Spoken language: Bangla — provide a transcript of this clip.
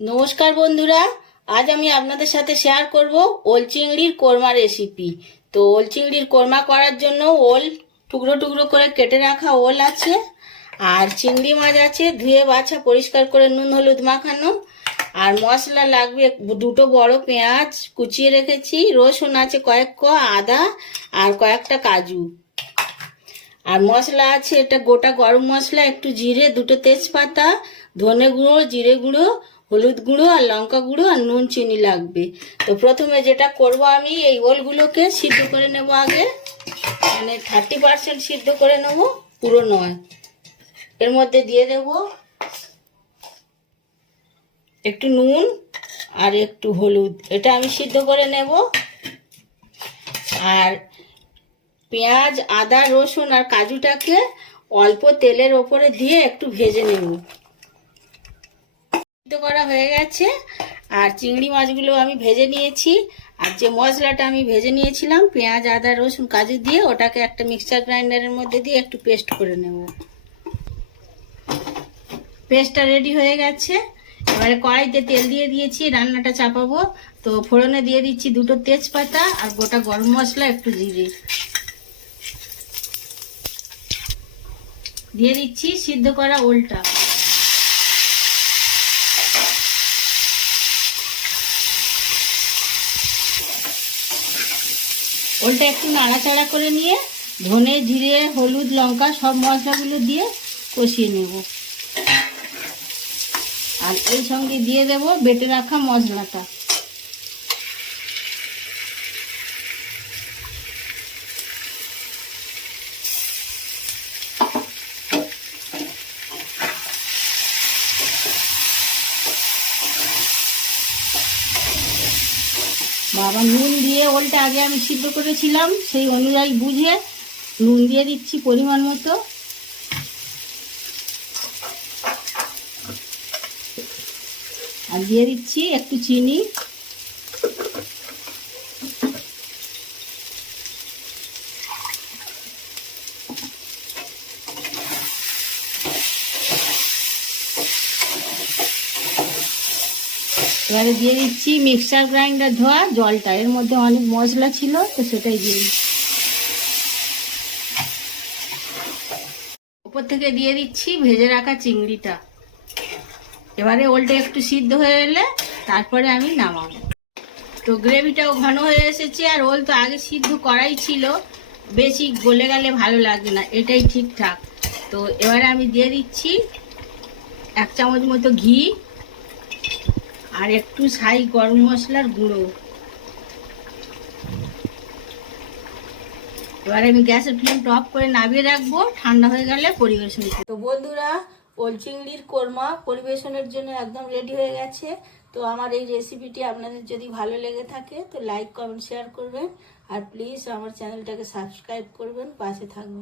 নমস্কার বন্ধুরা, আজ আমি আপনাদের সাথে শেয়ার করব ওল চিংড়ির কোরমা রেসিপি। তো ওল চিংড়ির কোরমা করার জন্য ওল টুকরো টুকরো করে কেটে রাখা ওল আছে, আর চিংড়ি মাছ আছে ধুয়ে বাছা পরিষ্কার করে নুন হলুদ মাখানো, আর মশলা লাগবে দুটো বড় পেঁয়াজ কুচিয়ে রেখেছি, রসুন আছে কয়েক কোয়া, আদা আর কয়েকটা কাজু, আর মশলা আছে এটা গোটা গরম মশলা, একটু জিরে, দুটো তেজপাতা, ধনে গুঁড়ো, জিরে গুঁড়ো, হলুদ গুঁড়ো আর লঙ্কা গুঁড়ো আর নুন চিনি লাগবে। তো প্রথমে যেটা করব, আমি এই ওলগুলোকে সিদ্ধ করে নেব আগে, মানে 30% সিদ্ধ করে নেব, পুরো নয়। এর মধ্যে দিয়ে দেব একটু নুন আর একটু হলুদ, এটা আমি সিদ্ধ করে নেব। আর পেঁয়াজ, আদা, রসুন আর কাজুটাকে অল্প তেলের ওপরে দিয়ে একটু ভেজে নেব। সিদ্ধ করা হয়ে গেছে, আর চিংড়ি মাছগুলো আমি ভেজে নিয়েছি, আর যে মশলাটা আমি ভেজে নিয়েছিলাম পেঁয়াজ, আদা, রসুন, কাজু দিয়ে, ওটাকে একটা মিক্সচার গ্রাইন্ডারের মধ্যে দিয়ে একটু পেস্ট করে নেব। পেস্টটা রেডি হয়ে গেছে। এবারে কড়াইতে তেল দিয়ে দিয়েছি, রান্নাটা চাপাবো। তো ফোড়নে দিয়ে দিচ্ছি দুটো তেজপাতা আর গোটা গরম মশলা, একটু জিরে দিয়ে দিচ্ছি সিদ্ধ করা ওলটা। ওলটা একটু নাড়াচাড়া করে নিয়ে ধনে, জিরে, হলুদ, লঙ্কা সব মশলাগুলো দিয়ে কষিয়ে নেব, আর এই সঙ্গে দিয়ে দেব বেটে রাখা মশলাটা। বাবা, নুন দিয়ে ওলটা আগে আমি সিদ্ধ করেছিলাম, সেই অনুযায়ী বুঝে নুন দিয়ে দিচ্ছি পরিমাণ মতো। আর দিয়ে দিচ্ছি একটু চিনি। এবারে দিয়ে দিচ্ছি মিক্সচার গ্রাইন্ডার ধোয়া জলটা, এর মধ্যে অনেক মশলা ছিল তো সেটাই দিয়ে দিচ্ছি। উপর থেকে দিয়ে দিচ্ছি ভেজে রাখা চিংড়িটা। এবারে ওলটা একটু সিদ্ধ হয়ে এলে তারপরে আমি নামাবো। তো গ্রেভিটাও ঘন হয়ে এসেছে, আর ওল তো আগে সিদ্ধ করাই ছিল, বেশি গলে গেলে ভালো লাগবে না, এটাই ঠিকঠাক। তো এবারে আমি দিয়ে দিচ্ছি 1 চামচ মতো ঘি আর একটু ছাই গরম মশলার গুঁড়ো। এবারে আমি গ্যাসের ফ্লেমটা অফ করে নামিয়ে রাখবো, ঠান্ডা হয়ে গেলে পরিবেশন করব। তো বন্ধুরা, ওল চিংড়ির কোরমা পরিবেশনের জন্য একদম রেডি হয়ে গেছে। তো আমার এই রেসিপিটি আপনাদের যদি ভালো লেগে থাকে তো লাইক, কমেন্ট, শেয়ার করবেন, আর প্লিজ আমার চ্যানেলটাকে সাবস্ক্রাইব করবেন, পাশে থাকবেন।